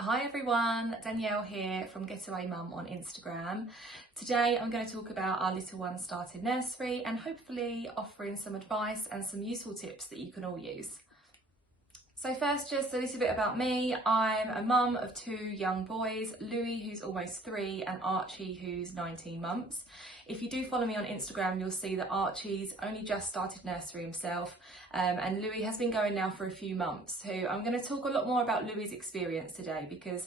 Hi everyone, Danielle here from Getaway Mum on Instagram. Today I'm going to talk about our little one starting nursery and hopefully offering some advice and some useful tips that you can all use. So first, just a little bit about me. I'm a mum of two young boys, Louis who's almost 3 and Archie who's 19 months. If you do follow me on Instagram, you'll see that Archie's only just started nursery himself and Louis has been going now for a few months. So I'm going to talk a lot more about Louis's experience today because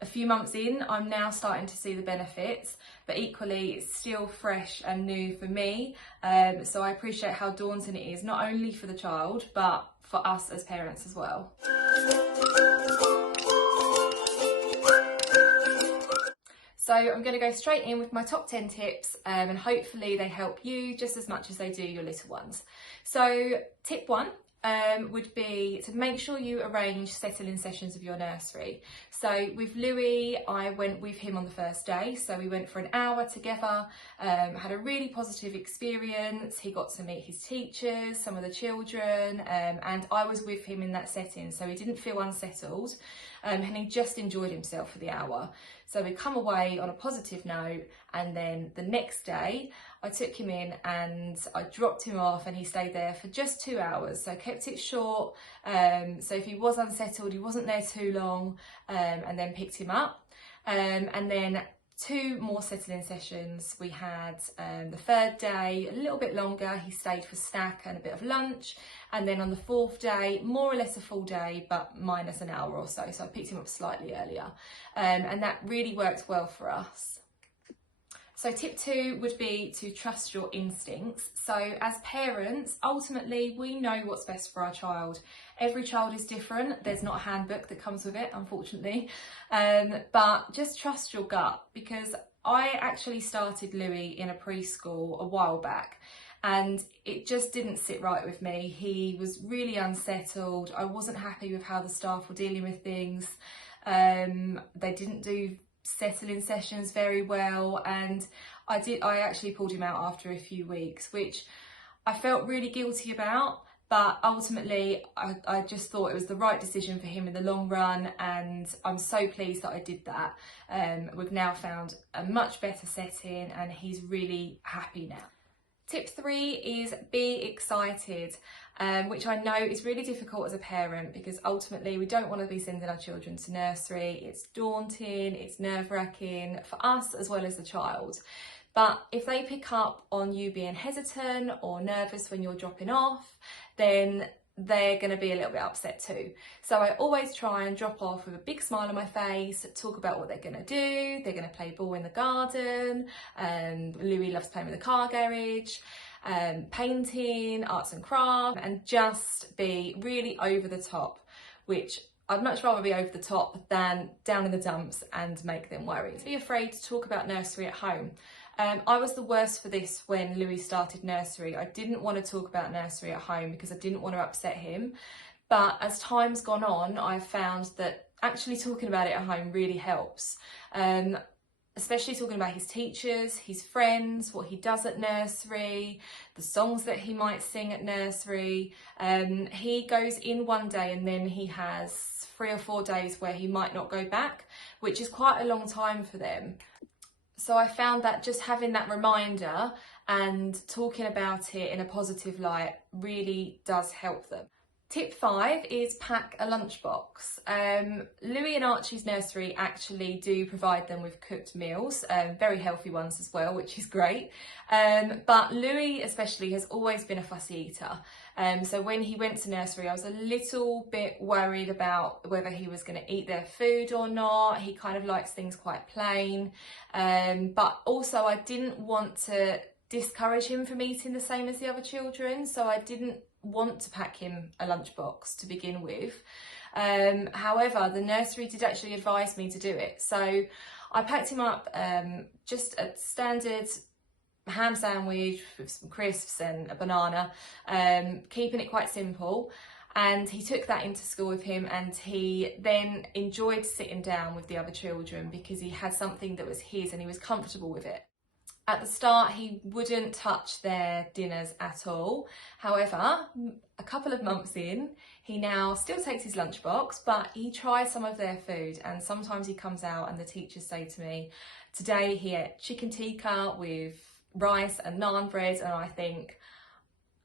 a few months in, I'm now starting to see the benefits, but equally it's still fresh and new for me. So I appreciate how daunting it is, not only for the child, but for us as parents as well. So I'm going to go straight in with my top 10 tips and hopefully they help you just as much as they do your little ones. So tip 1 would be to make sure you arrange settle-in sessions of your nursery. So with Louis, I went with him on the first day, so we went for an hour together, had a really positive experience. He got to meet his teachers, some of the children, and I was with him in that setting, so he didn't feel unsettled and he just enjoyed himself for the hour. So we come away on a positive note, and then the next day I took him in and I dropped him off and he stayed there for just 2 hours, so I kept it short, so if he was unsettled he wasn't there too long, and then picked him up, and then 2 more settling sessions we had. The third day a little bit longer, he stayed for snack and a bit of lunch, and then on the 4th day more or less a full day but minus an hour or so, so I picked him up slightly earlier, and that really worked well for us. So tip 2 would be to trust your instincts. So as parents, ultimately we know what's best for our child. Every child is different. There's not a handbook that comes with it, unfortunately. But just trust your gut, because I actually started Louis in a preschool a while back and it just didn't sit right with me. He was really unsettled. I wasn't happy with how the staff were dealing with things. They didn't do settling sessions very well, and I actually pulled him out after a few weeks, which I felt really guilty about, but ultimately I just thought it was the right decision for him in the long run, and I'm so pleased that I did that. We've now found a much better setting and he's really happy now. Tip 3 is be excited, which I know is really difficult as a parent because ultimately we don't want to be sending our children to nursery. It's daunting, it's nerve-wracking for us as well as the child. But if they pick up on you being hesitant or nervous when you're dropping off, then they're going to be a little bit upset too. So I always try and drop off with a big smile on my face, talk about what they're going to do. They're going to play ball in the garden, Louis loves playing with the car garage, painting, arts and crafts, and just be really over the top, which I'd much rather be over the top than down in the dumps and make them worried. Be afraid to talk about nursery at home. I was the worst for this when Louis started nursery. I didn't want to talk about nursery at home because I didn't want to upset him. But as time's gone on, I've found that actually talking about it at home really helps. Especially talking about his teachers, his friends, what he does at nursery, the songs that he might sing at nursery. He goes in one day and then he has 3 or 4 days where he might not go back, which is quite a long time for them. So I found that just having that reminder and talking about it in a positive light really does help them. Tip 5 is pack a lunchbox. Louis and Archie's nursery actually do provide them with cooked meals, very healthy ones as well, which is great. But Louis especially has always been a fussy eater. So when he went to nursery, I was a little bit worried about whether he was going to eat their food or not. He kind of likes things quite plain. But also I didn't want to discourage him from eating the same as the other children, so I didn't want to pack him a lunchbox to begin with. However, the nursery did actually advise me to do it, so I packed him up just a standard ham sandwich with some crisps and a banana, keeping it quite simple. And he took that into school with him, and he then enjoyed sitting down with the other children because he had something that was his and he was comfortable with it. At the start, he wouldn't touch their dinners at all. However, a couple of months in, he now still takes his lunchbox, but he tries some of their food. And sometimes he comes out and the teachers say to me, today he ate chicken tikka with rice and naan bread. And I think,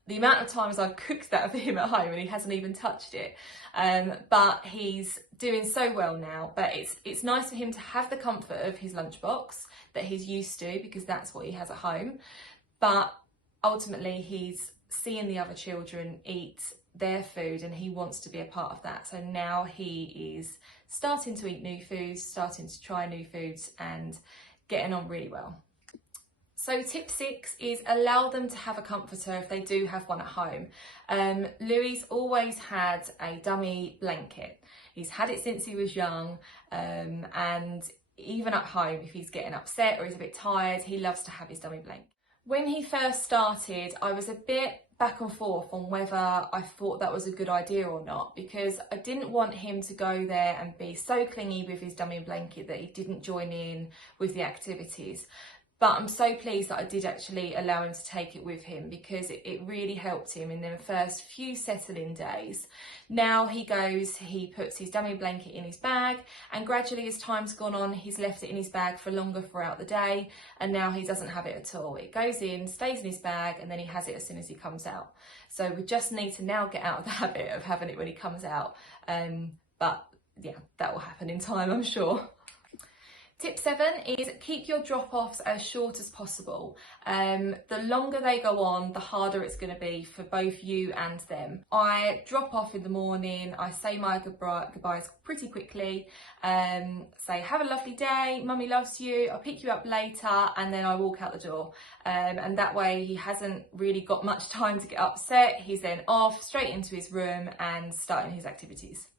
the amount of times I've cooked that for him at home and he hasn't even touched it. But he's doing so well now. But it's nice for him to have the comfort of his lunchbox that he's used to, because that's what he has at home. But ultimately he's seeing the other children eat their food and he wants to be a part of that. So now he is starting to eat new foods, starting to try new foods and getting on really well. So tip 6 is allow them to have a comforter if they do have one at home. Louis always had a dummy blanket. He's had it since he was young, and even at home, if he's getting upset or he's a bit tired, he loves to have his dummy blanket. When he first started, I was a bit back and forth on whether I thought that was a good idea or not, because I didn't want him to go there and be so clingy with his dummy blanket that he didn't join in with the activities. But I'm so pleased that I did actually allow him to take it with him, because it really helped him in the first few settling days. Now he goes, he puts his dummy blanket in his bag, and gradually as time's gone on, he's left it in his bag for longer throughout the day, and now he doesn't have it at all. It goes in, stays in his bag, and then he has it as soon as he comes out. So we just need to now get out of the habit of having it when he comes out. But yeah, that will happen in time, I'm sure. Tip 7 is keep your drop-offs as short as possible. The longer they go on, the harder it's going to be for both you and them. I drop off in the morning, I say my goodbyes pretty quickly, say have a lovely day, mummy loves you, I'll pick you up later, and then I walk out the door. And that way he hasn't really got much time to get upset. He's then off straight into his room and starting his activities.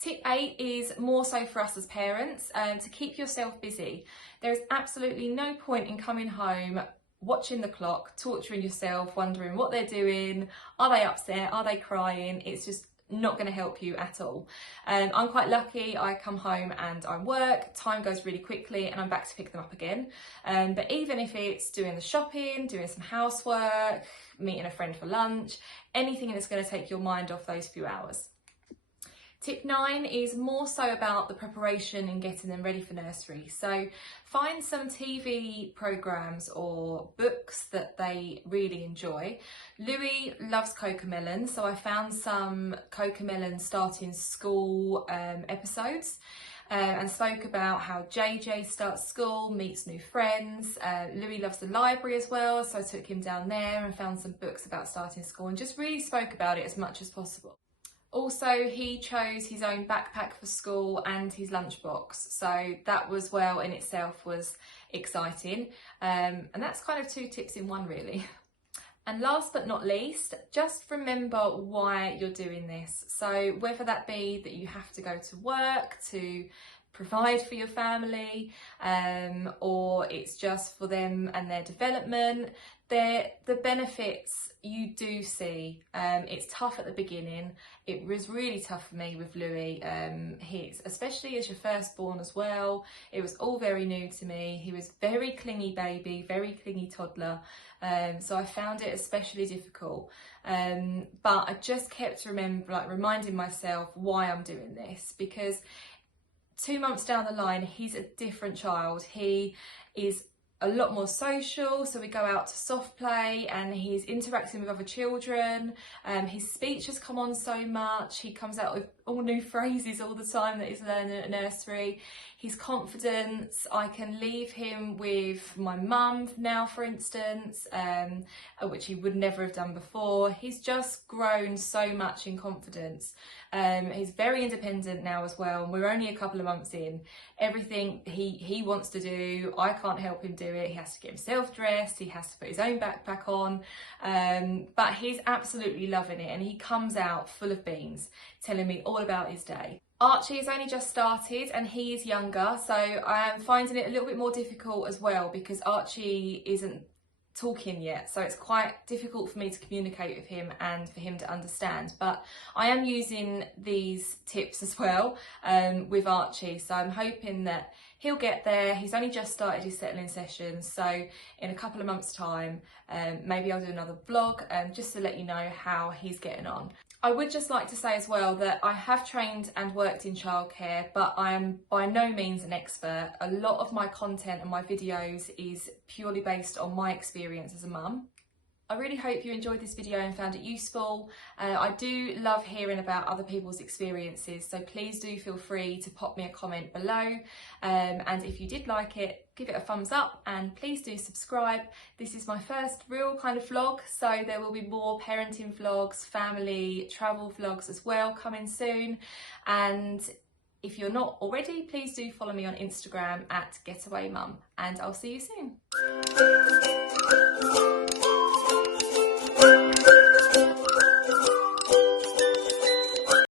Tip 8 is more so for us as parents, to keep yourself busy. There is absolutely no point in coming home, watching the clock, torturing yourself, wondering what they're doing, are they upset, are they crying? It's just not going to help you at all. I'm quite lucky, I come home and I work, time goes really quickly and I'm back to pick them up again. But even if it's doing the shopping, doing some housework, meeting a friend for lunch, anything that's going to take your mind off those few hours. Tip 9 is more so about the preparation and getting them ready for nursery. So find some TV programmes or books that they really enjoy. Louis loves Cocomelon, so I found some Cocomelon starting school episodes. And spoke about how JJ starts school, meets new friends. Louis loves the library as well, so I took him down there and found some books about starting school and just really spoke about it as much as possible. Also, he chose his own backpack for school and his lunchbox, so that was well in itself was exciting. And that's kind of 2 tips in one really. And last but not least, just remember why you're doing this. So whether that be that you have to go to work to provide for your family, or it's just for them and their development, the benefits you do see. It's tough at the beginning. It was really tough for me with Louis. Especially as your firstborn as well. It was all very new to me. He was very clingy baby, very clingy toddler. So I found it especially difficult. But I just kept reminding myself why I'm doing this, because 2 months down the line, he's a different child. He is a lot more social, so we go out to soft play and he's interacting with other children. His speech has come on so much. He comes out with all new phrases all the time that he's learning at nursery. His confidence, I can leave him with my mum now, for instance, which he would never have done before. He's just grown so much in confidence. He's very independent now as well, and we're only a couple of months in. Everything he wants to do, I can't help him do it. He has to get himself dressed, he has to put his own backpack on, but he's absolutely loving it, and he comes out full of beans, telling me all about his day. Archie has only just started and he is younger, so I am finding it a little bit more difficult as well, because Archie isn't talking yet, so it's quite difficult for me to communicate with him and for him to understand, but I am using these tips as well with Archie, so I'm hoping that he'll get there. He's only just started his settling sessions, so in a couple of months time maybe I'll do another vlog just to let you know how he's getting on. I would just like to say as well that I have trained and worked in childcare, but I am by no means an expert. A lot of my content and my videos is purely based on my experience as a mum. I really hope you enjoyed this video and found it useful. I do love hearing about other people's experiences, so please do feel free to pop me a comment below. And if you did like it, give it a thumbs up and please do subscribe. This is my first real kind of vlog, so there will be more parenting vlogs, family, travel vlogs as well coming soon. And if you're not already, please do follow me on Instagram at @getawaymum, and I'll see you soon.